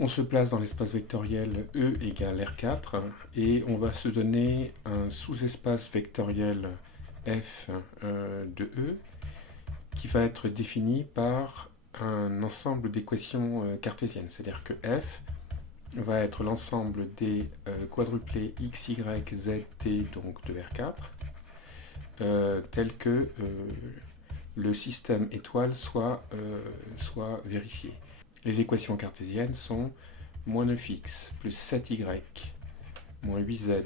On se place dans l'espace vectoriel E égale R4 et on va se donner un sous-espace vectoriel F de E qui va être défini par un ensemble d'équations cartésiennes. C'est-à-dire que F va être l'ensemble des quadruplés x, y, z, t donc de R4 tel que le système étoile soit vérifié. Les équations cartésiennes sont moins 9x plus 7y moins 8z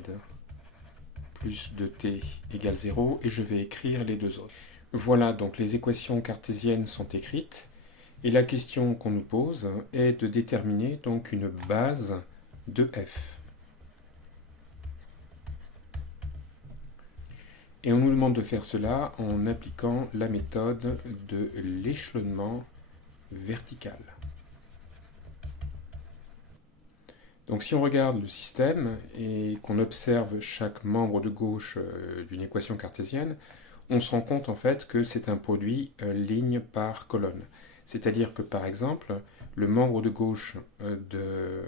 plus 2t égale 0 et je vais écrire les deux autres. Voilà, donc les équations cartésiennes sont écrites et la question qu'on nous pose est de déterminer donc une base de f. Et on nous demande de faire cela en appliquant la méthode de l'échelonnement vertical. Donc si on regarde le système et qu'on observe chaque membre de gauche d'une équation cartésienne, on se rend compte en fait que c'est un produit ligne par colonne. C'est-à-dire que par exemple, le membre de gauche de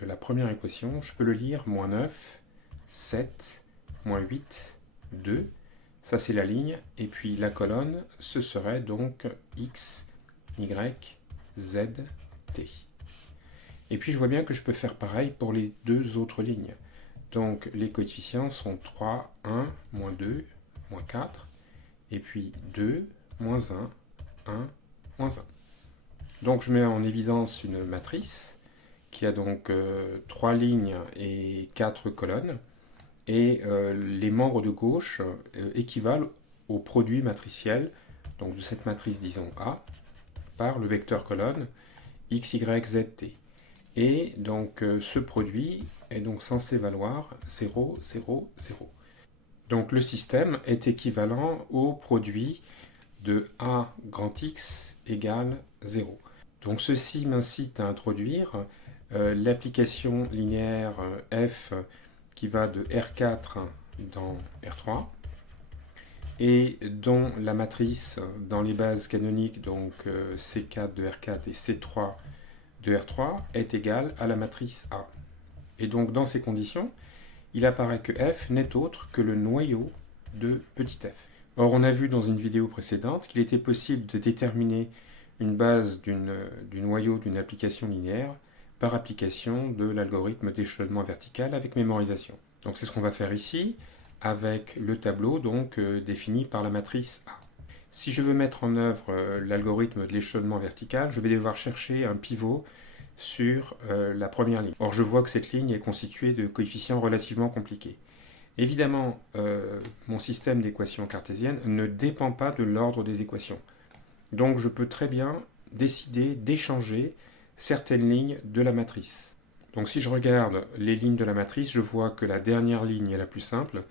la première équation, je peux le lire moins 9, 7, moins 8, 2. Ça c'est la ligne. Et puis la colonne, ce serait donc x, y, z, t. Et puis je vois bien que je peux faire pareil pour les deux autres lignes. Donc les coefficients sont 3, 1, moins 2, moins 4, et puis 2, moins 1, 1, moins 1. Donc je mets en évidence une matrice qui a donc 3 lignes et 4 colonnes, et les membres de gauche équivalent au produit matriciel, donc de cette matrice disons A, par le vecteur colonne x, y, z, t. Et donc ce produit est donc censé valoir 0, 0, 0. Donc le système est équivalent au produit de A grand X égale 0. Donc ceci m'incite à introduire l'application linéaire f qui va de R4 dans R3 et dont la matrice dans les bases canoniques, donc C4 de R4 et C3 de R3 est égale à la matrice A. Et donc dans ces conditions, il apparaît que f n'est autre que le noyau de petit f. Or on a vu dans une vidéo précédente qu'il était possible de déterminer une base du noyau d'une application linéaire par application de l'algorithme d'échelonnement vertical avec mémorisation. Donc c'est ce qu'on va faire ici avec le tableau donc défini par la matrice A. Si je veux mettre en œuvre l'algorithme de l'échelonnement vertical, je vais devoir chercher un pivot sur la première ligne. Or, je vois que cette ligne est constituée de coefficients relativement compliqués. Évidemment, mon système d'équations cartésiennes ne dépend pas de l'ordre des équations. Donc, je peux très bien décider d'échanger certaines lignes de la matrice. Donc, si je regarde les lignes de la matrice, je vois que la dernière ligne est la plus simple,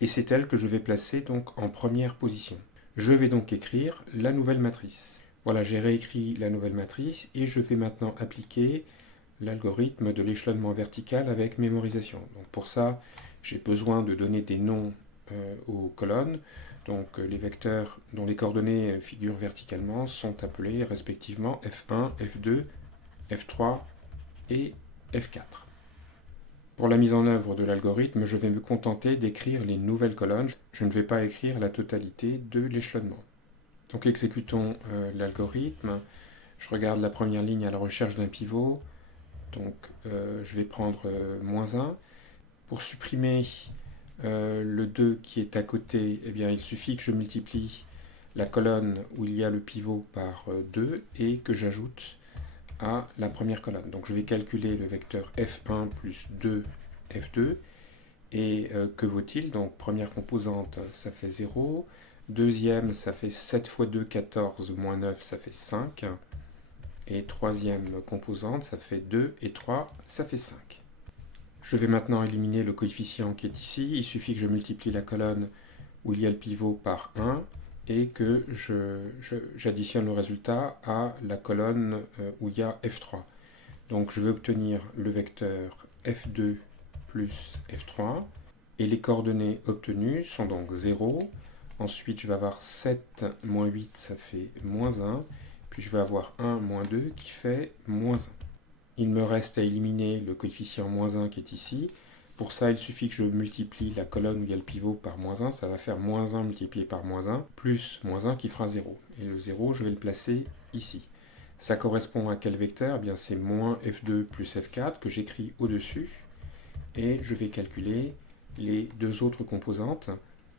et c'est elle que je vais placer donc en première position. Je vais donc écrire la nouvelle matrice. Voilà, j'ai réécrit la nouvelle matrice et je vais maintenant appliquer l'algorithme de l'échelonnement vertical avec mémorisation. Donc pour ça, j'ai besoin de donner des noms aux colonnes. Donc les vecteurs dont les coordonnées figurent verticalement sont appelés respectivement F1, F2, F3 et F4. Pour la mise en œuvre de l'algorithme, je vais me contenter d'écrire les nouvelles colonnes. Je ne vais pas écrire la totalité de l'échelonnement. Donc exécutons l'algorithme. Je regarde la première ligne à la recherche d'un pivot. Donc je vais prendre moins 1. Pour supprimer le 2 qui est à côté, eh bien, il suffit que je multiplie la colonne où il y a le pivot par 2 et que j'ajoute à la première colonne. Donc je vais calculer le vecteur F1 plus 2 F2. Et que vaut-il? Donc première composante, ça fait 0. Deuxième, ça fait 7 fois 2, 14, moins 9, ça fait 5. Et troisième composante, ça fait 2 et 3, ça fait 5. Je vais maintenant éliminer le coefficient qui est ici. Il suffit que je multiplie la colonne où il y a le pivot par 1 et que j'additionne le résultat à la colonne où il y a F3. Donc je vais obtenir le vecteur F2 plus F3. Et les coordonnées obtenues sont donc 0. Ensuite, je vais avoir 7 moins 8, ça fait moins 1. Puis je vais avoir 1 moins 2 qui fait moins 1. Il me reste à éliminer le coefficient moins 1 qui est ici. Pour ça, il suffit que je multiplie la colonne où il y a le pivot par moins 1. Ça va faire moins 1 multiplié par moins 1, plus moins 1 qui fera 0. Et le 0, je vais le placer ici. Ça correspond à quel vecteur? Eh bien, c'est moins f2 plus f4 que j'écris au-dessus. Et je vais calculer les deux autres composantes.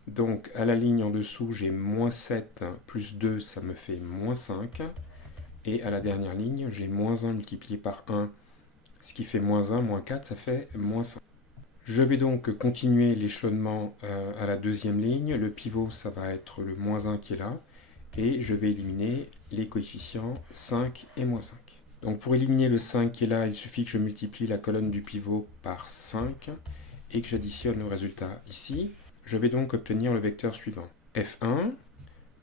Donc, à la ligne en dessous, j'ai moins 7 plus 2, ça me fait moins 5. Et à la dernière ligne, j'ai moins 1 multiplié par 1, ce qui fait moins 1, moins 4, ça fait moins 5. Je vais donc continuer l'échelonnement à la deuxième ligne. Le pivot, ça va être le moins 1 qui est là. Et je vais éliminer les coefficients 5 et moins 5. Donc pour éliminer le 5 qui est là, il suffit que je multiplie la colonne du pivot par 5 et que j'additionne le résultat ici. Je vais donc obtenir le vecteur suivant. f1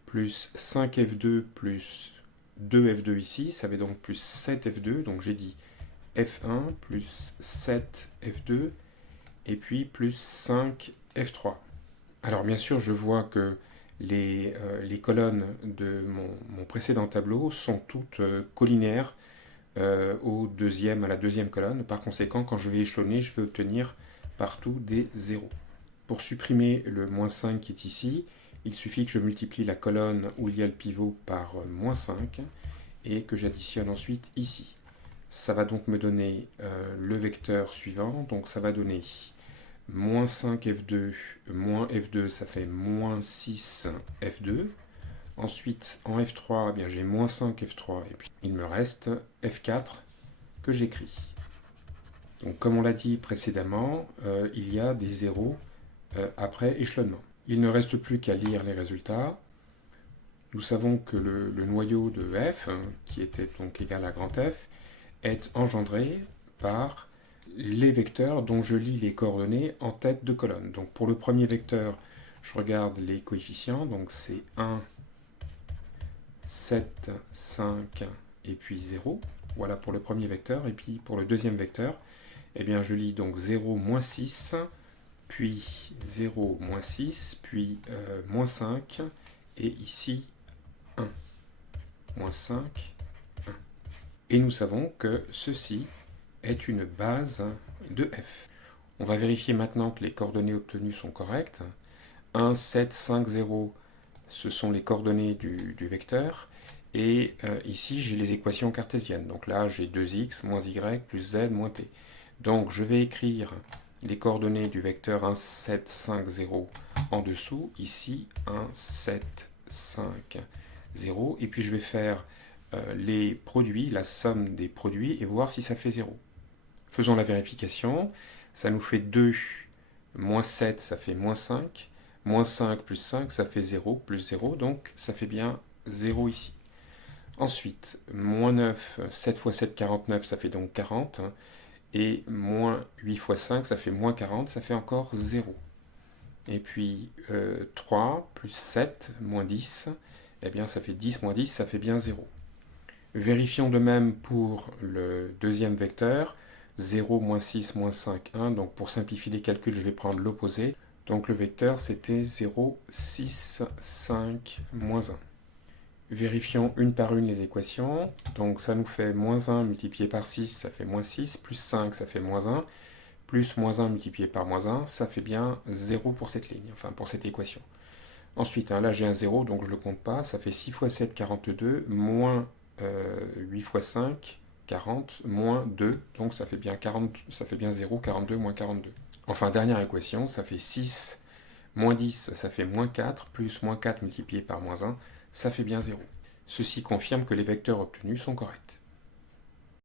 plus 5f2 plus 2f2 ici, ça fait donc plus 7f2. Donc j'ai dit f1 plus 7f2 et puis plus 5f3. Alors bien sûr, je vois que les colonnes de mon précédent tableau sont toutes collinaires à la deuxième colonne. Par conséquent, quand je vais échelonner, je vais obtenir partout des zéros. Pour supprimer le moins 5 qui est ici, il suffit que je multiplie la colonne où il y a le pivot par moins 5 et que j'additionne ensuite ici. Ça va donc me donner le vecteur suivant. Donc ça va donner moins 5f2, moins f2, ça fait moins 6f2. Ensuite, en f3, eh bien, j'ai moins 5f3, et puis il me reste f4 que j'écris. Donc comme on l'a dit précédemment, il y a des zéros après échelonnement. Il ne reste plus qu'à lire les résultats. Nous savons que le noyau de f, qui était donc égal à grand F, est engendré par les vecteurs dont je lis les coordonnées en tête de colonne. Donc pour le premier vecteur, je regarde les coefficients, donc c'est 1, 7, 5 et puis 0. Voilà pour le premier vecteur. Et puis pour le deuxième vecteur, eh bien je lis donc 0, moins 6, puis 0, moins 6, puis moins 5, et ici 1. Moins 5, 1. Et nous savons que ceci est une base de f. On va vérifier maintenant que les coordonnées obtenues sont correctes. 1, 7, 5, 0, ce sont les coordonnées du vecteur. Et ici, j'ai les équations cartésiennes. Donc là, j'ai 2x moins y plus z moins t. Donc je vais écrire les coordonnées du vecteur 1, 7, 5, 0 en dessous. Ici, 1, 7, 5, 0. Et puis je vais faire les produits, la somme des produits, et voir si ça fait 0. Faisons la vérification. Ça nous fait 2, moins 7, ça fait moins 5. Moins 5 plus 5, ça fait 0, plus 0. Donc ça fait bien 0 ici. Ensuite, moins 9, 7 fois 7, 49, ça fait donc 40. Et moins 8 fois 5, ça fait moins 40, ça fait encore 0. Et puis 3 plus 7, moins 10, eh bien ça fait 10 moins 10, ça fait bien 0. Vérifions de même pour le deuxième vecteur, 0, moins 6, moins 5, 1. Donc pour simplifier les calculs, je vais prendre l'opposé. Donc le vecteur, c'était 0, 6, 5, moins 1. Vérifions une par une les équations. Donc ça nous fait moins 1 multiplié par 6, ça fait moins 6, plus 5, ça fait moins 1, plus moins 1 multiplié par moins 1, ça fait bien 0 pour cette ligne, enfin pour cette équation. Ensuite, là j'ai un 0, donc je ne le compte pas, ça fait 6 fois 7, 42, moins 8 fois 5, 40, moins 2, donc ça fait bien 40, ça fait bien 0, 42, moins 42. Enfin, dernière équation, ça fait 6, moins 10, ça fait moins 4, plus moins 4 multiplié par moins 1, ça fait bien 0. Ceci confirme que les vecteurs obtenus sont corrects.